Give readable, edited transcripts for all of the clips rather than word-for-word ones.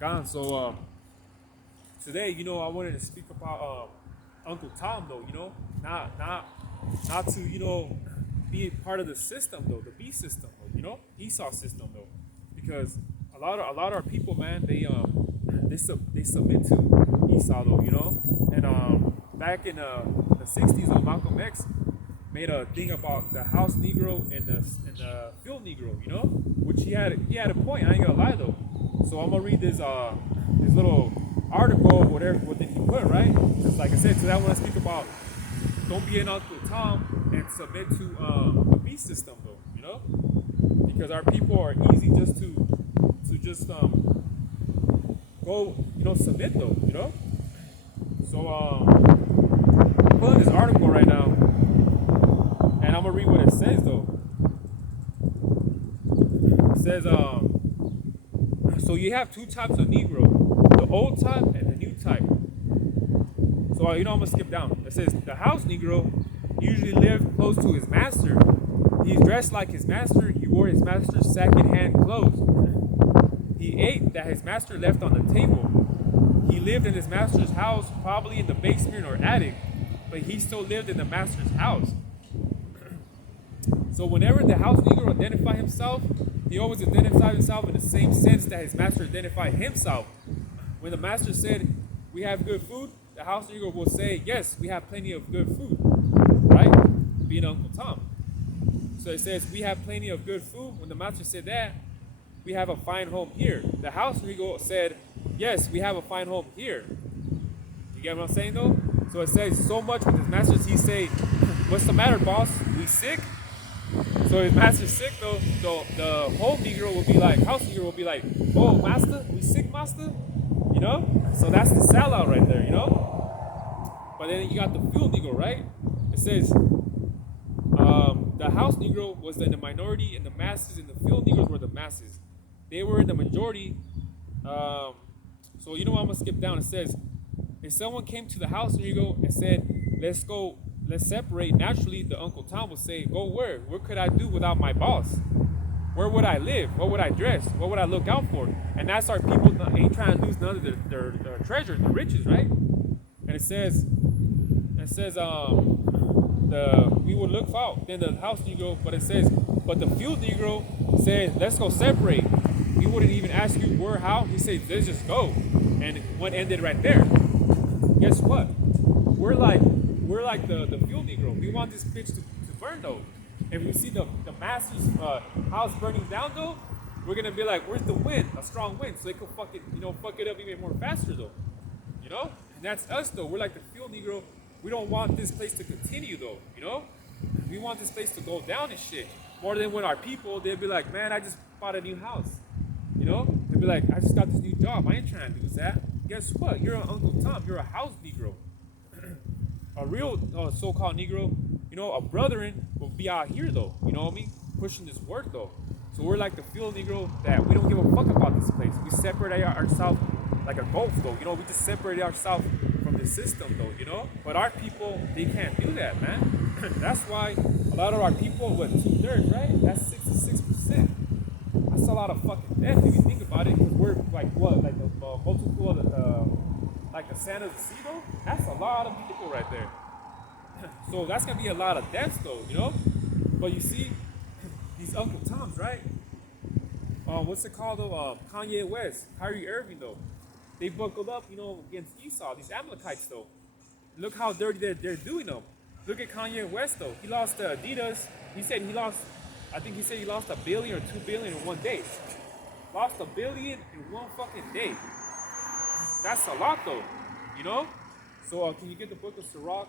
Gone. So today, I wanted to speak about Uncle Tom, though. Not to be part of the system though, the B system, though. Esau system though, because a lot of our people, man, they submit to Esau though, and back in the '60s, though, Malcolm X made a thing about the house Negro and the field Negro, which he had a point. I ain't gonna lie though. So I'm gonna read this little article, whatever what did he put, right? Because like I said, today I want to speak about don't be an Uncle Tom and submit to the beast system though, because our people are easy just to just go submit though, So I'm pulling this article right now, and I'm gonna read what it says though. It says so you have two types of Negro, the old type and the new type. So I'm gonna skip down. It says the house Negro usually lived close to his master. He's dressed like his master. He wore his master's second-hand clothes. He ate that his master left on the table. He lived in his master's house, probably in the basement or attic, but he still lived in the master's house. So whenever the house Negro identified himself, he always identified himself in the same sense that his master identified himself. When the master said, "We have good food," the house Negro will say, "Yes, we have plenty of good food," right? Being Uncle Tom. So it says, "We have plenty of good food." When the master said that, "We have a fine home here." The house Negro said, "Yes, we have a fine home here." You get what I'm saying though? So it says so much with his masters, he say, "What's the matter, boss? We sick?" So his master's sick though, the whole Negro will be like, house Negro will be like, "Oh, master, we sick, master?" So that's the sellout right there, But then you got the field Negro, right? It says the house Negro was in the minority and the masses, and the field Negroes were the masses. They were in the majority. So what, I'm gonna skip down. It says, if someone came to the house Negro and said, let's separate, naturally the Uncle Tom would say, "Go where? What could I do without my boss? Where would I live? What would I dress? What would I look out for?" And that's our people ain't trying to lose none of their treasure, their riches, right? And it says we would look out. Then the house Negro, but it says, but the field Negro says, "Let's go separate." He wouldn't even ask you where, how. He said, "Let's just go." And one ended right there. Guess what? We're like the field Negro. We want this bitch to burn though. If we see the master's house burning down though, we're gonna be like, "Where's the wind? A strong wind, so they could fuck it up even more faster though." And that's us though. We're like the field Negro. We don't want this place to continue though. We want this place to go down and shit. More than when our people, they'd be like, "Man, I just bought a new house." They'd be like, "I just got this new job. I ain't trying to do that." Guess what? You're an Uncle Tom. You're a house Negro. A real so-called Negro, a brethren will be out here though, you know what I mean? Pushing this work though. So we're like the field Negro that we don't give a fuck about this place. We separate ourselves like a gulf though, we just separate ourselves from the system though, But our people, they can't do that, man. That's why a lot of our people, what, 2/3, right? That's 66%. That's a lot of fucking death if you think about it. Because we're like what, like the multiple of like the sand of the sea though? That's a lot of people right there. So that's gonna be a lot of deaths though, But you see, these Uncle Toms, right? What's it called though? Kanye West, Kyrie Irving though. They buckled up, against Esau, these Amalekites though. Look how dirty they're doing them. Look at Kanye West though. He lost to Adidas. I think he said he lost $1 billion or $2 billion in one day. Lost $1 billion in one fucking day. That's a lot though, So can you get the book of Sirach,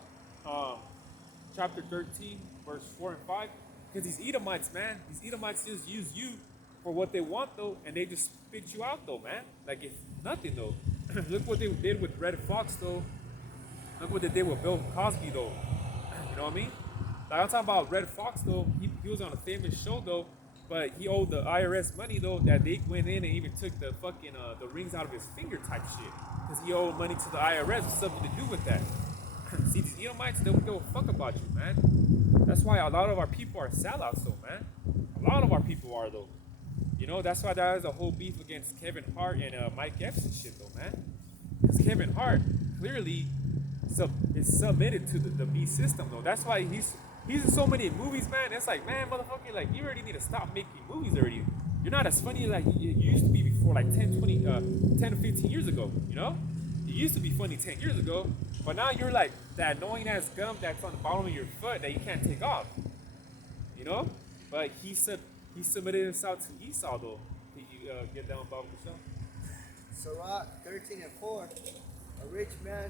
chapter 13, verse 4 and 5? Because these Edomites, man, just use you for what they want though, and they just spit you out though, man. Like it's nothing though. Look what they did with Red Fox though. Look what they did with Bill Cosby though. You know what I mean? Like I'm talking about Red Fox though. He was on a famous show though, but he owed the IRS money though, that they went in and even took the fucking the rings out of his finger type shit, because he owed money to the IRS with something to do with that. See, these Edomites, they don't give a fuck about you, man. That's why a lot of our people are sellouts though, man. A lot of our people are though. You know, that's why there is a whole beef against Kevin Hart and Mike Epps and shit, though, man. Because Kevin Hart clearly is submitted to the B system, though. That's why he's in so many movies, man. It's like, man, motherfucker, like, you already need to stop making movies already. You're not as funny like you used to be before, like 10 to 15 years ago, you know? You used to be funny 10 years ago, but now you're like that annoying ass gum that's on the bottom of your foot that you can't take off, you know? But he submitted himself to Esau, though. Did you get down about yourself? Sirach 13 and 4. A rich man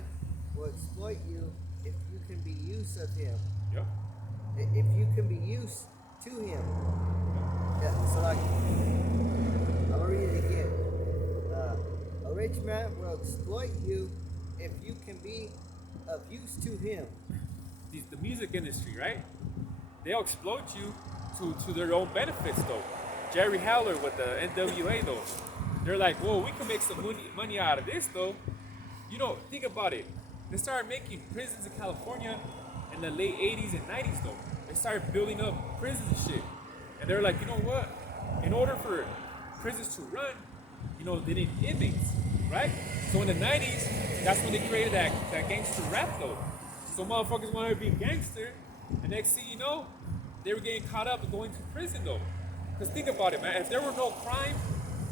will exploit you if you can be used of him. Yep. If you can be used to him. Yeah, so like, I'm gonna read it again. A rich man will exploit you if you can be of use to him. The music industry, right? They'll exploit you to their own benefits, though. Jerry Heller with the NWA, though. They're like, whoa, we can make some money out of this, though. You know, think about it. They started making prisons in California in the late 80s and 90s, though. They started building up prisons and shit. And they're like, you know what? In order for prisons to run, you know, they need inmates, right? So in the 90s, that's when they created that gangster rap, though. So motherfuckers wanted to be gangster, and next thing you know, they were getting caught up and going to prison, though. Because think about it, man. If there were no crime,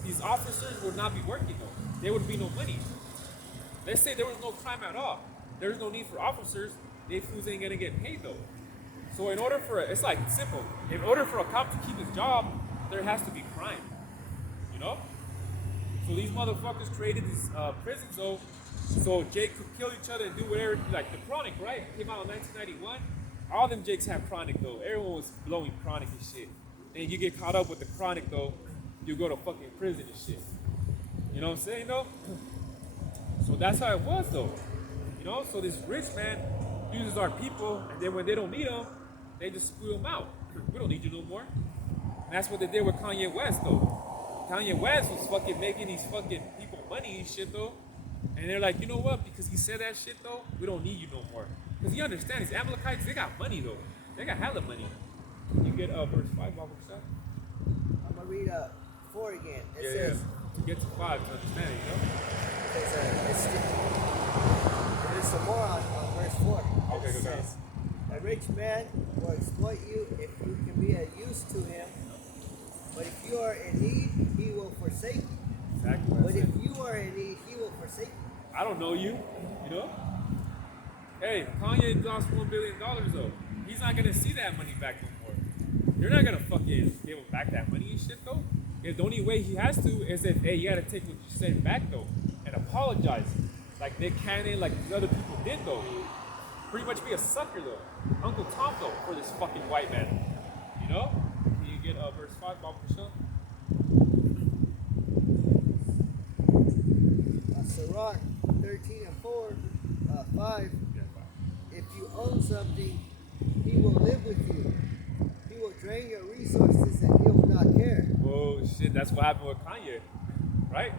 these officers would not be working, though. There would be no money. Let's say there was no crime at all. There's no need for officers. They fools ain't gonna get paid, though. So in order for, it's like simple. In order for a cop to keep his job, there has to be crime, you know? So these motherfuckers created these prisons, so Jake could kill each other and do whatever, like the Chronic, right? Came out in 1991. All them Jakes have Chronic, though. Everyone was blowing Chronic and shit. And you get caught up with the Chronic, though, you go to fucking prison and shit. You know what I'm saying, though? So that's how it was, though. You know, so this rich man uses our people, and then when they don't need them, they just screw them out. We don't need you no more. And that's what they did with Kanye West, though. Kanye West was fucking making these fucking people money and shit, though. And they're like, you know what? Because he said that shit, though, we don't need you no more. Because you understand, these Amalekites, they got money, though. They got hella money. Can you get verse 5 off of that? I'm gonna read 4 again. It Yeah, says, to get to 5 to understand it, you know? There's some more on verse 4. Okay, It go down. says, a rich man will exploit you if you can be of use to him. But if you are in need, he will forsake you. Exactly. But if you are in need, he will forsake you. I don't know you, you know? Hey, Kanye lost $1 billion, though. He's not gonna see that money back no more. You're not gonna fucking give him back that money and shit, though. If the only way he has to is if, hey, you gotta take what you said back, though, and apologize. Like Nick Cannon, like these other people did, though. Pretty much be a sucker, though. Uncle Tom, though, for this fucking white man. You know? Can you get verse 5, Bob Michelle? Sirach 13 and 4, 5. Yeah, 5. If you own something, he will live with you. He will drain your resources and he will not care. Whoa, shit, that's what happened with Kanye, right?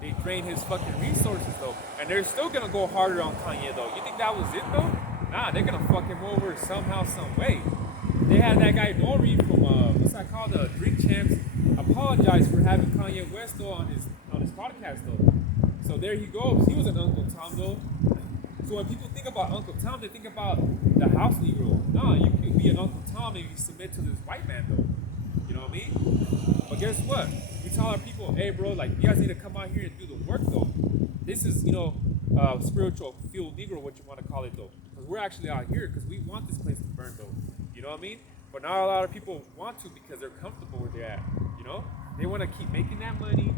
They drained his fucking resources, though. And they're still gonna go harder on Kanye, though. You think that was it, though? Nah, they're gonna fuck him over somehow, some way. They had that guy Nori from, what's that called, the Drink Champs, apologize for having Kanye West, though, on his podcast, though. So there he goes. He was an Uncle Tom, though. So when people think about Uncle Tom, they think about the house Negro. Nah, you could be an Uncle Tom if you submit to this white man, though. You know what I mean? But guess what? We tell our people, hey, bro, like, you guys need to come out here and do the work, though. This is, you know, spiritual fuel Negro, what you want to call it, though. Because we're actually out here because we want this place to burn, though. You know what I mean? But not a lot of people want to because they're comfortable where they're at. You know? They want to keep making that money,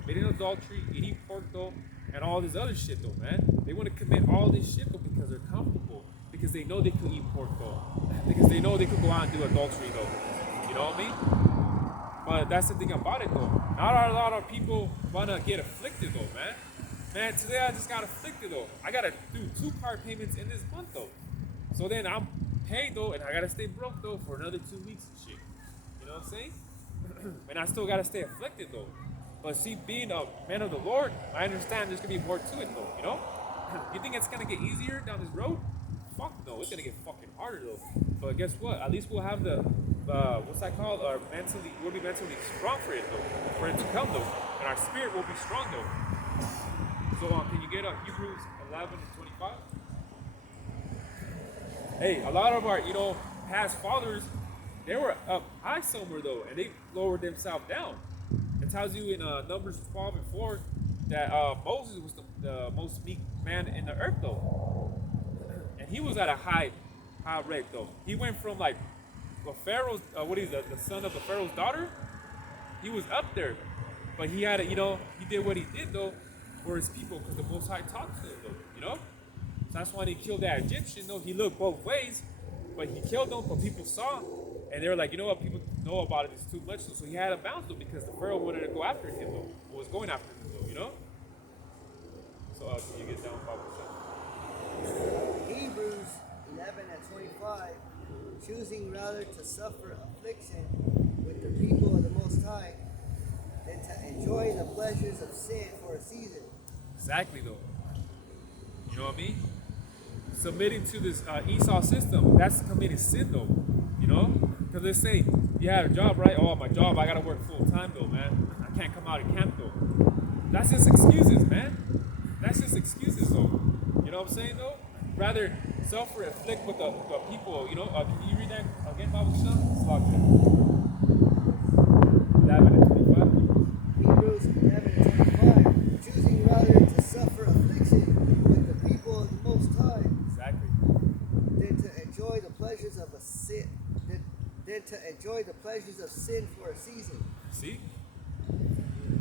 committing adultery, eating pork, though, and all this other shit, though, man. They want to commit all this shit, though, because they're comfortable. Because they know they could eat pork, though. Because they know they could go out and do adultery, though. You know what I mean? But that's the thing about it, though. Not a lot of people want to get afflicted, though, man. Man, today I just got afflicted, though. I got to do 2 car payments in this month, though. So then I'm paid, though, and I got to stay broke, though, for another 2 weeks and shit. You know what I'm saying? And I still got to stay afflicted, though. But see, being a man of the Lord, I understand there's going to be more to it, though, you know? You think it's going to get easier down this road? Fuck no, it's going to get fucking harder, though. But guess what? At least we'll have the what's that called? We'll be mentally strong for it though, for it to come though, and our spirit will be strong though. So can you get Hebrews 11:25? Hey, a lot of our past fathers, they were up high somewhere though, and they lowered themselves down. It tells you in Numbers 12:4 that Moses was the most meek man in the earth though, and he was at a high rate though. He went from like the Pharaoh's, the son of the Pharaoh's daughter. He was up there, but he had he did what he did though for his people because the Most High talked to him though. So that's why he killed that Egyptian though. He looked both ways, but he killed them. But people saw, and they were like, you know what? People know about it. It's too much. So he had to bounce though because the Pharaoh wanted to go after him though. Or was going after him though. So can you get down 5%? Hebrews 11:25, choosing rather to suffer affliction with the people of the Most High than to enjoy the pleasures of sin for a season. Exactly though. You know what I mean? Submitting to this Esau system, that's committing sin though. Because they say you have a job, right? Oh, my job, I gotta work full time though, man. I can't come out of camp though. That's just excuses, man. That's just excuses though. You know what I'm saying though? Rather self-reflect with the people. Can you read that again, Bible Shah? It's locked in. 11:25. Hebrews 11:25, choosing rather to suffer affliction with the people of the Most High Exactly. than to enjoy the pleasures of sin for a season. See?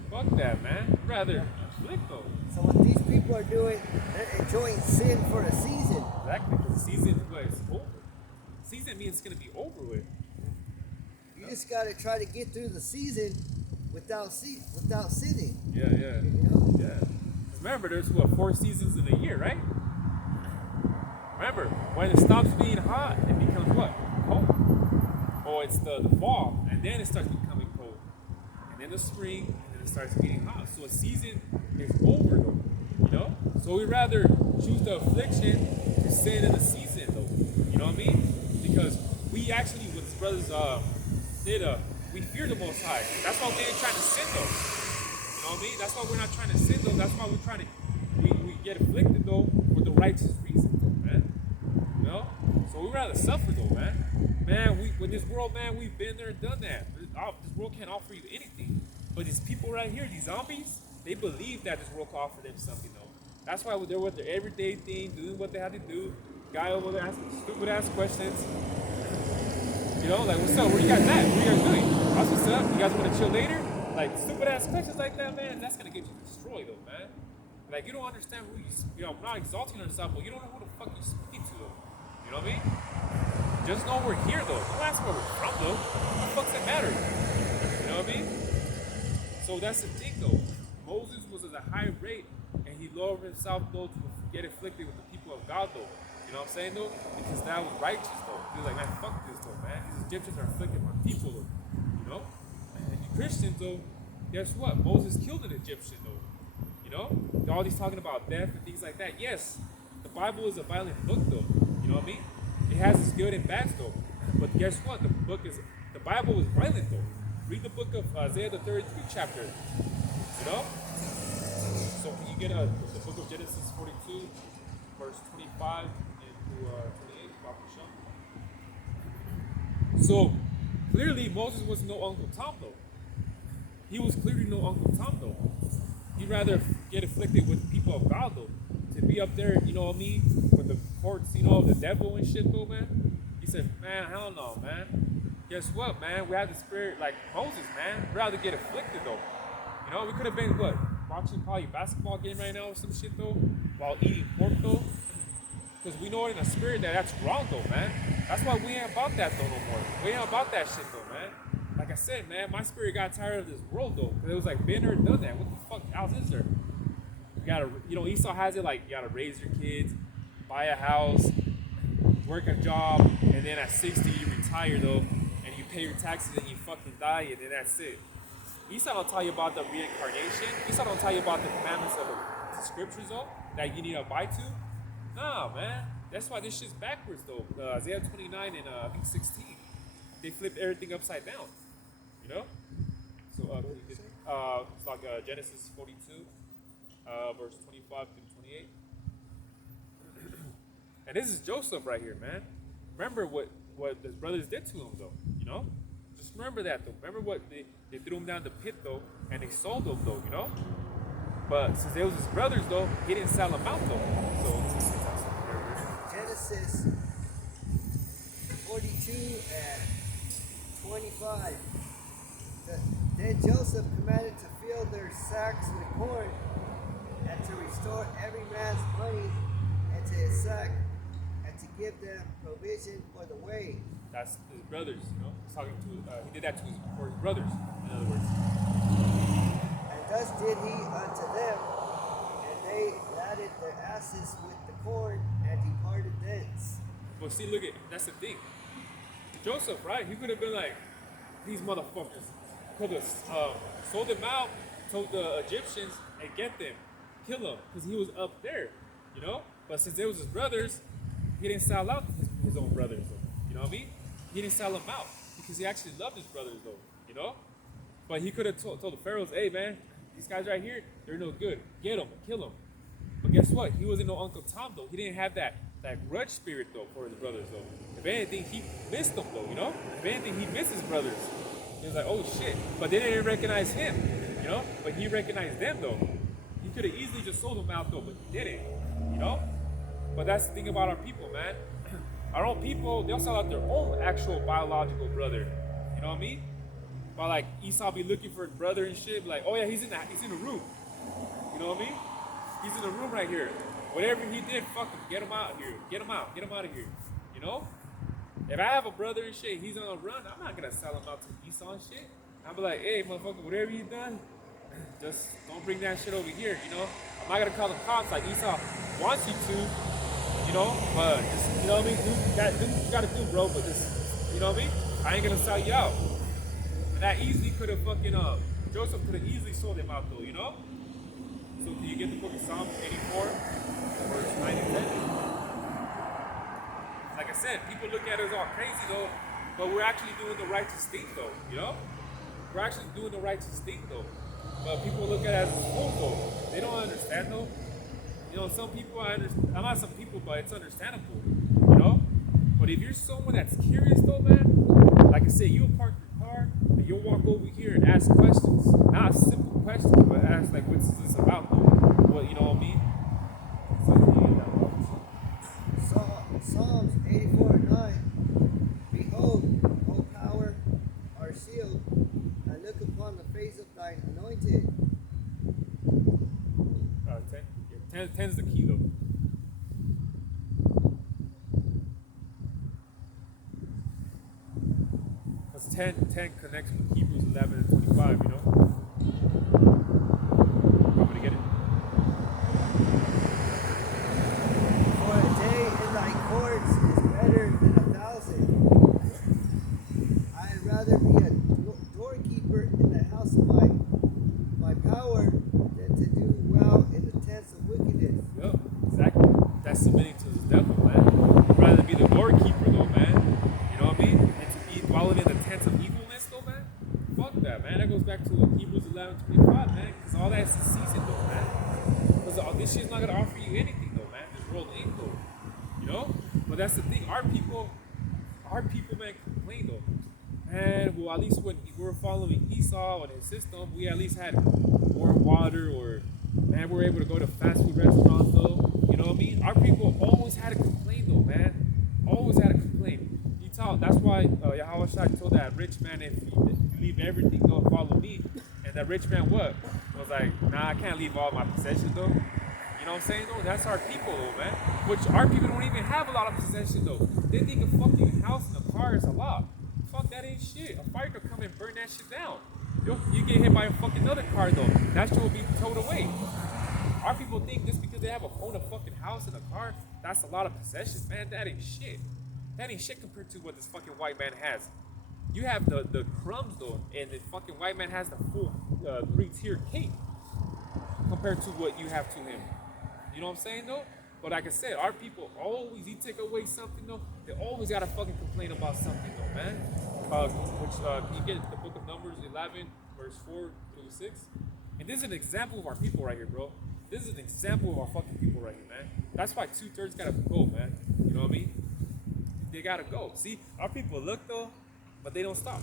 Fuck that, man. Rather afflict though. So what these people are doing, they're enjoying sin for a season. Exactly. Because the season is over. Season means it's gonna be over with. You just gotta try to get through the season without sinning. Yeah. You know? Yeah. 'Cause remember, there's 4 seasons in a year, right? Remember, when it stops being hot, it becomes what? Cold. Or it's the fall, and then it starts becoming cold. And then the spring, and then it starts getting hot. So a season is over, though. So we rather choose the affliction to sin in the season, though. You know what I mean? Because we actually, with his brothers, we fear the Most High. That's why we ain't trying to sin, though. You know what I mean? That's why we're not trying to sin, though. That's why we're trying to, we get afflicted, though, for the righteous reason, though, man. So we rather suffer, though, man. Man, with this world, man, we've been there and done that. This world can't offer you anything. But these people right here, these zombies, they believe that this world can offer them something, though. That's why they're with their everyday thing, doing what they have to do. Guy over there asking stupid ass questions. Like, what's up? Where you guys at? What are you guys doing? That's what's up. You guys want to chill later? Like, stupid ass questions like that, man, that's going to get you destroyed, though, man. Like, you don't understand who I'm not exalting yourself, but you don't know who the fuck you're speaking to, though. You know what I mean? Just know we're here, though. Don't ask where we're from, though. What the fuck's that matter? You know what I mean? So that's the thing, though. Moses was at a high rate, and he lowered himself, though, to get afflicted with the people of God, though. You know what I'm saying, though? Because that was righteous, though. He was like, man, fuck this, though, man. These Egyptians are afflicting my people, though. And you Christians, though, guess what? Moses killed an Egyptian, though. All these talking about death and things like that. Yes, the Bible is a violent book, though. You know what I mean? It has its good and bad, though. But guess what? The Bible is violent, though. Read the book of Isaiah, the 33rd chapter. So can you get the book of Genesis 42, verse 25 into 28, Papa Sean? So clearly Moses was no Uncle Tom, though. He was clearly no Uncle Tom, though. He'd rather get afflicted with the people of God, though. To be up there, you know what I mean, with the courts, the devil and shit, though, man. He said, man, hell no, man. Guess what, man? We have the spirit like Moses, man. We'd rather get afflicted, though. We could have been, watching probably a basketball game right now or some shit, though, while eating pork, though. Because we know in the spirit that's wrong, though, man. That's why we ain't about that, though, no more. We ain't about that shit, though, man. Like I said, man, my spirit got tired of this world, though. Because it was like, been there, done that. What the fuck else is there? You gotta, Esau has it like, you gotta raise your kids, buy a house, work a job, and then at 60 you retire, though, and you pay your taxes and you fucking die, and then that's it. Esau don't tell you about the reincarnation. Esau don't tell you about the commandments of the scriptures, though, that you need to abide to. Nah, man. That's why this shit's backwards, though. Isaiah 29 and I think 16. they flipped everything upside down. You know. So it's like Genesis 42, verse 25 through 28. And this is Joseph right here, man. Remember what his brothers did to him, though. You know. Just remember that, though. Remember what they threw him down the pit, though, and they sold him, though. You know. But since they was his brothers, though, he didn't sell them out, though. So Genesis 42 and 25. Then Joseph commanded to fill their sacks with corn and to restore every man's money into his sack and to give them provision for the way. That's his brothers, you know. He's talking to he did that for his brothers, in other words. And thus did he unto them, and they laden their asses with the corn and departed thence. But see, look at that's the thing. Joseph, right? He could have been like, these motherfuckers could have sold them out, told the Egyptians, and get them, kill them, because he was up there, you know. But since it was his brothers, he didn't sell out his own brothers, though. You know what I mean? He didn't sell them out because he actually loved his brothers, though. You know. But he could have told the pharaohs, hey man, these guys right here, they're no good. Get them, kill them. But guess what? He wasn't no Uncle Tom, though. He didn't have that grudge spirit, though, for his brothers, though. If anything, he missed them, though, you know? If anything, he missed his brothers. He was like, oh, shit. But they didn't recognize him, you know? But he recognized them, though. He could have easily just sold them out, though, but he didn't, you know? But that's the thing about our people, man. Our own people, they'll sell out their own actual biological brother. You know what I mean? But, like, Esau be looking for his brother and shit. Be like, oh, yeah, he's in the room. You know what I mean? He's in the room right here. Whatever he did, fuck him. Get him out here. Get him out. Get him out of here. You know? If I have a brother and shit, he's on a run, I'm not gonna sell him out to Esau and shit. I'll be like, hey, motherfucker, whatever you done, just don't bring that shit over here, you know? I'm not gonna call the cops like Esau wants you to, you know? But just, you know what I mean? Do what you gotta do, bro, but just, you know what I mean? I ain't gonna sell you out. And that easily could have fucking, Joseph could have easily sold him out though, you know? So do you get the book of Psalms 84, verse 9 and 10? Like I said, people look at us all crazy though, but we're actually doing the righteous thing though, you know? We're actually doing the righteous thing though. But people look at us as fools though. They don't understand though. You know, some people, I'm not some people, but it's understandable, you know? But if you're someone that's curious though, man, like I said, you'll park your car and you'll walk over here and ask questions. Not simple questions, but ask like, what's this about though? What, you know what I mean? So you get that one. Psalms 84 and 9. Behold, O power, our shield, I look upon the face of thine anointed. 10. Yeah, 10 is the key though. Because 10 connects with Hebrews 11 and 25, you know? I'm going to get it. For a day in thy courts is better than 1,000. I'd rather be a doorkeeper in the house of my power than to do well in the tents of wickedness. Yep, exactly. That's submitting to the devil, man. I'd rather be the doorkeeper, though, man. You know what I mean? And to be dwelling in the tents of evilness, though, man. Fuck that, man. That goes back to Hebrews 11:25, man. Because all that's in season, though, man. Because all this shit's not gonna offer you anything, though, man. This world ain't, though. You know? But that's the thing. Our people, man, complain, though. Man, well, at least when we were following Esau and his system, we at least had warm water, or man, we were able to go to fast food restaurants, though. You know what I mean? Our people always had to complain, though, man. Always had to complain. That's why Yahweh Shai told that rich man, if you leave everything, go follow me. And that rich man what? Was like, nah, I can't leave all my possessions, though. You know what I'm saying, though? That's our people, though, man. Which our people don't even have a lot of possessions, though. They think a fucking house and a car is a lot. Fuck, that ain't shit. A fire could come and burn that shit down. You get hit by a fucking other car, though. That shit will be towed away. Our people think just because they own a fucking house and a car, that's a lot of possessions. Man, that ain't shit. That ain't shit compared to what this fucking white man has. You have the crumbs, though, and the fucking white man has the full 3-tier cake compared to what you have to him. You know what I'm saying, though? But like I said, our people always, you take away something, though, they always gotta fucking complain about something, though, man. Can you get the book of Numbers 11, verse 4 through 6? And this is an example of our people right here, bro. This is an example of our fucking people right here, man. That's why 2/3 gotta go, man. You know what I mean? They gotta go. See, our people look though, but they don't stop.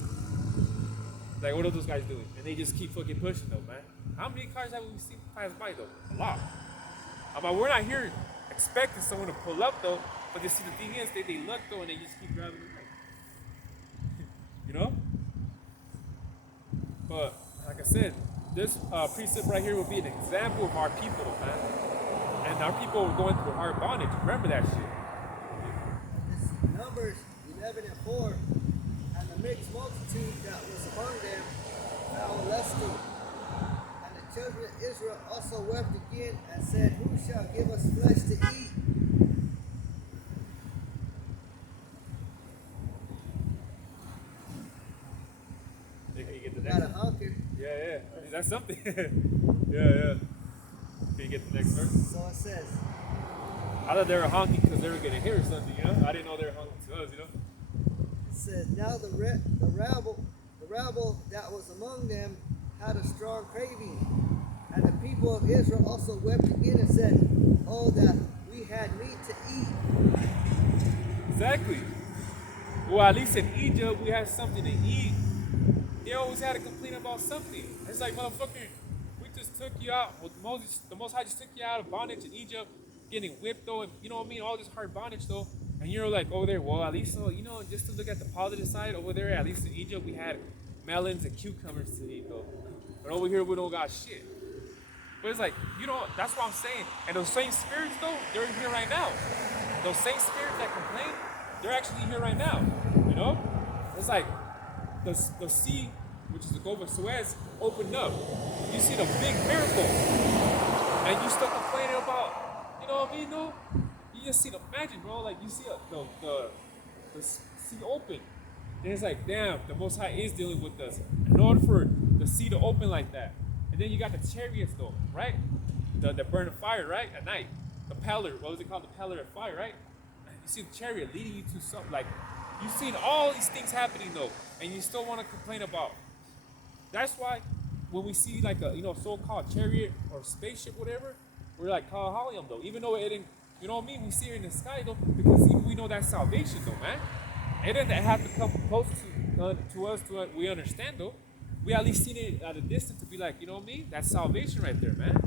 Like, what are those guys doing? And they just keep fucking pushing though, man. How many cars have we seen pass by though? A lot. We're not here expecting someone to pull up though, but you see the thing is, they look though and they just keep driving away. You know? But like I said, this precept right here will be an example of our people, man. And our people were going through hard bondage. Remember that shit. This Numbers 11 and 4, and the mixed multitude that was among them fell lusty. And the children of Israel also wept again and said, Who shall give us flesh to eat? Can you get the Got next a hunker. Yeah. I mean, that's something. yeah. Can you get the next verse? So it says, I thought they were honking because they were going to hear something, you know? I didn't know they were honking to us, you know? it says, Now the rabble that was among them had a strong craving. And the people of Israel also wept again and said, Oh, that we had meat to eat. Exactly. Well, at least in Egypt, we had something to eat. They always had to complain about something. It's like, motherfucker, we just took you out. Well, the Most High just took you out of bondage in Egypt, getting whipped though, and you know what I mean? All this hard bondage though. And you're like over there, well, at least, you know, just to look at the positive side, over there, at least in Egypt, we had melons and cucumbers to eat though. But over here, we don't got shit. But it's like, you know, that's what I'm saying. And those same spirits though, they're here right now. Those same spirits that complain, they're actually here right now. You know? It's like the sea, which is the Gulf of Suez, opened up. You see the big miracle. And you still complaining about, you know what I mean, though? You just see the magic, bro. Like, you see the sea open. And it's like, damn, the Most High is dealing with us. In order for the sea to open like that. And then you got the chariots, though, right? The burn of fire, right? At night. The pillar, what was it called? The pillar of fire, right? You see the chariot leading you to something. Like, you've seen all these things happening, though. And you still want to complain about. That's why when we see like a, you know, so-called chariot or spaceship, whatever, we're like, hallelujah, though. Even though it didn't, you know what I mean? We see it in the sky, though, because we know that's salvation, though, man. It doesn't have to come close to us to we understand, though. We at least seen it at a distance to be like, you know what I mean? That's salvation right there, man.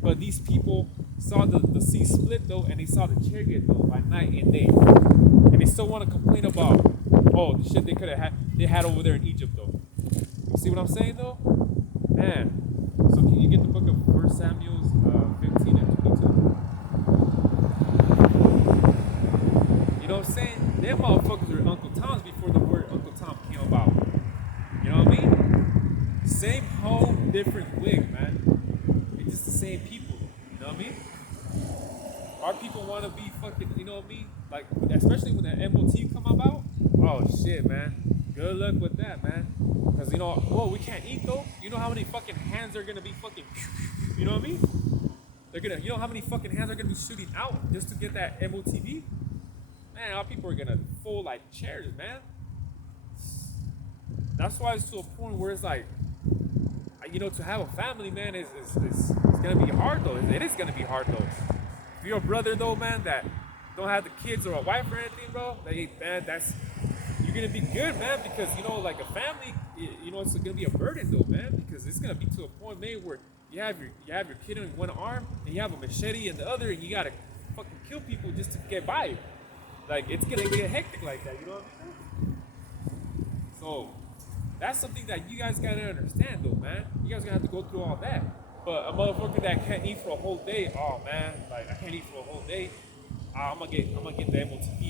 But these people saw the sea split, though, and they saw the chariot, though, by night and day. And they still want to complain about, oh, the shit they had over there in Egypt, though. You see what I'm saying, though? Man. So can you get the book of 1 Samuel 15 and 22? You know what I'm saying? Them motherfuckers were Uncle Tom's before the word Uncle Tom came about. You know what I mean? Same home, different wig, man. It's just the same people. You know what I mean? Our people want to be fucking, you know what I mean? Like, especially when the MOT come about. Oh, shit, man. Good luck with that, man. Because, you know, whoa, we can't eat, though. You know how many fucking hands are going to be fucking, you know what I mean? You know how many fucking hands are going to be shooting out just to get that MOTV? Man, our people are going to fold like chairs, man. That's why it's to a point where it's like, you know, to have a family, man, it's going to be hard, though. It is going to be hard, though. If you're a brother, though, man, that don't have the kids or a wife or anything, bro, man, you're going to be good, man, because, you know, like a family, you know, it's going to be a burden, though, man, because it's going to be to a point, man, where you have your kid on one arm and you have a machete in the other and you got to fucking kill people just to get by. Like, it's going to get hectic like that, you know what I mean? So, that's something that you guys got to understand, though, man. You guys going to have to go through all that. But a motherfucker that can't eat for a whole day, oh, man, like, I can't eat for a whole day. I'm gonna get the MOTV,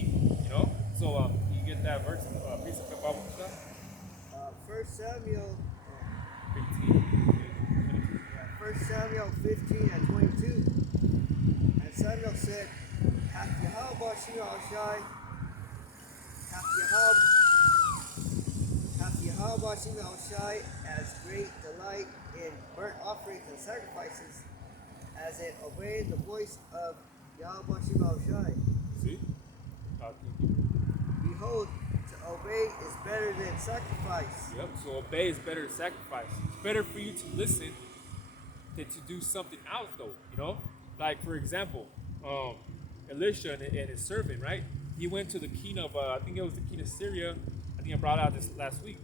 you know? So, you get that verse, precept of Bible stuff? 1 Samuel 15. 1 Samuel 15 and 22. And Samuel said, Hath Yahweh Shai, hath Yahweh Shai as great delight in burnt offerings and sacrifices as in obeying the voice of Yahweh Shai. See? Behold, to obey is better than sacrifice. Yep. So obey is better than sacrifice. It's better for you to listen than to do something else, though. You know, like for example, Elisha and his servant, right? He went to the king of, I think it was the king of Syria. I think I brought out this last week,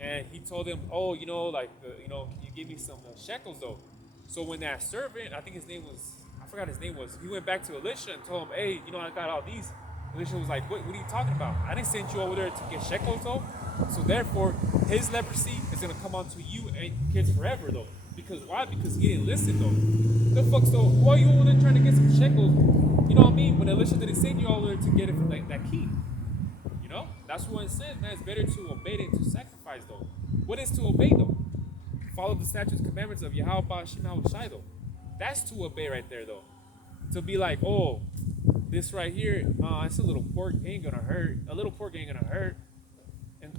and he told him, "Oh, you know, like, can you give me some shekels, though?" So when that servant, I think his name was, I forgot his name was, he went back to Elisha and told him, "Hey, I got all these." Elisha was like, what are you talking about? I didn't send you over there to get shekels, though. So therefore, his leprosy is gonna come onto you and kids forever, though. Because why? Because he didn't listen, though. The fuck, so why are you over there trying to get some shekels? You know what I mean? When Elisha didn't send you over there to get it from that king. You know? That's what it says, man. It's better to obey than to sacrifice, though. What is to obey, though? Follow the statutes and commandments of Yahweh Shema Shai, though. That's to obey right there, though. To be like, oh, this right here, it's a little pork, ain't gonna hurt. A little pork ain't gonna hurt.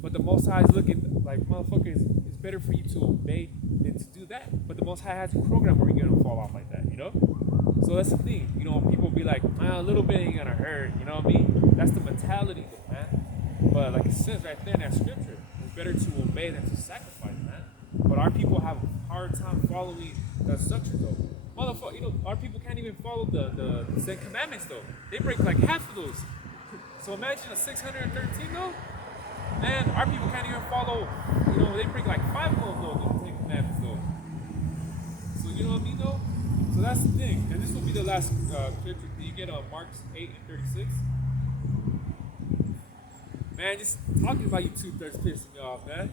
But the Most High is looking like, motherfucker, it's better for you to obey than to do that. But the Most High has a program where you're gonna fall off like that, you know? So that's the thing, people be like, a little bit ain't gonna hurt, you know what I mean? That's the mentality, though, man. But like it says right there in that scripture, it's better to obey than to sacrifice, man. But our people have a hard time following the structure, though. Motherfucker, our people can't even follow the 10 commandments, though. They break like half of those. So imagine a 613, though. Man, our people can't even follow, they break like 5 of those, though, the 10 commandments, though. So you know what I mean, though? So that's the thing. And this will be the last scripture. Can you get Mark 8 and 36? Man, just talking about you two-thirds pissing me off, man.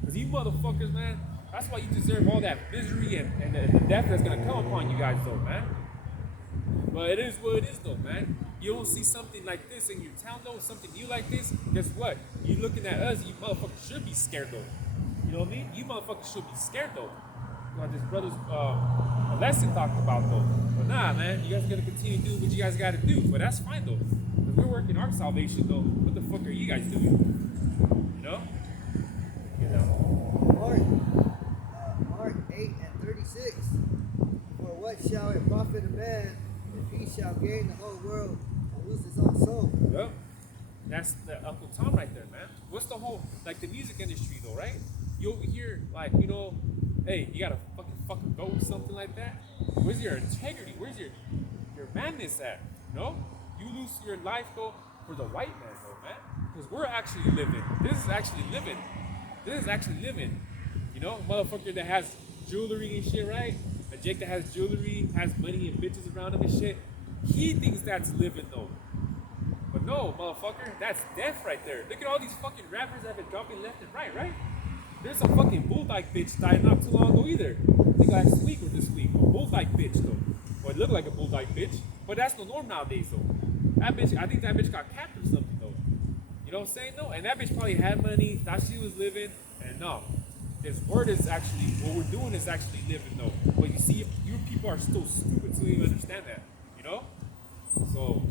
Because you motherfuckers, man, that's why you deserve all that misery and the death that's going to come upon you guys, though, man. But it is what it is, though, man. You don't see something like this in your town, though, something new like this, guess what? You looking at us, you motherfuckers should be scared, though. You know what I mean? You motherfuckers should be scared, though. Like this brother's lesson talked about, though. But nah, man, you guys got to continue doing what you guys got to do. But that's fine, though. Because we're working our salvation, though. What the fuck are you guys doing? You know? Mark 8 and 36. For what shall it profit a man if he shall gain the whole world and lose his own soul? Yep. That's the Uncle Tom right there, man. What's the whole, like the music industry, though, right? You over here, like, hey, you got a fucking go with something like that? Where's your integrity? Where's your madness at? You lose your life, though, for the white man, though, man. Because we're actually living. This is actually living. Motherfucker that has jewelry and shit, right? A Jake that has jewelry, has money and bitches around him and shit. He thinks that's living, though. But no, motherfucker, that's death right there. Look at all these fucking rappers that have been dropping left and right? There's some fucking bulldog bitch died not too long ago either. I think last week or this week. A bulldog bitch, though. Or it looked like a bulldog bitch. But that's the norm nowadays, though. That bitch, I think that bitch got capped or something, though. You know what I'm saying, though? And that bitch probably had money, thought she was living, and no. This word is actually, what we're doing is actually living, though. But you see, you people are still stupid to even understand that, So,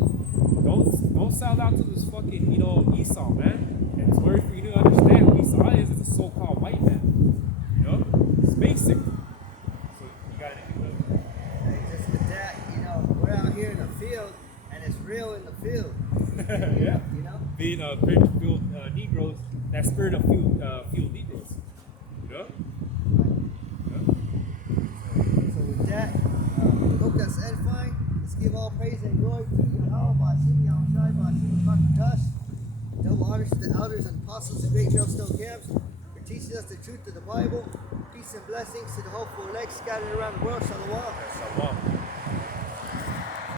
don't sell out to this fucking, Esau, man. And it's very for you to understand who Esau is a so-called white man. It's basic. So, you got anything with it? Hey, just with that, we're out here in the field, and it's real in the field. Yeah. Being field Negroes, that spirit of field Negroes. Yeah. So with that, we hope that's edifying. Let's give all praise and glory to Yahweh, Bashim, Yahushai, Bashim, Bakadosh. Double honors to the elders and apostles of Great Millstone Camps for teaching us the truth of the Bible. Peace and blessings to the hopeful elect scattered around the world. Shalom.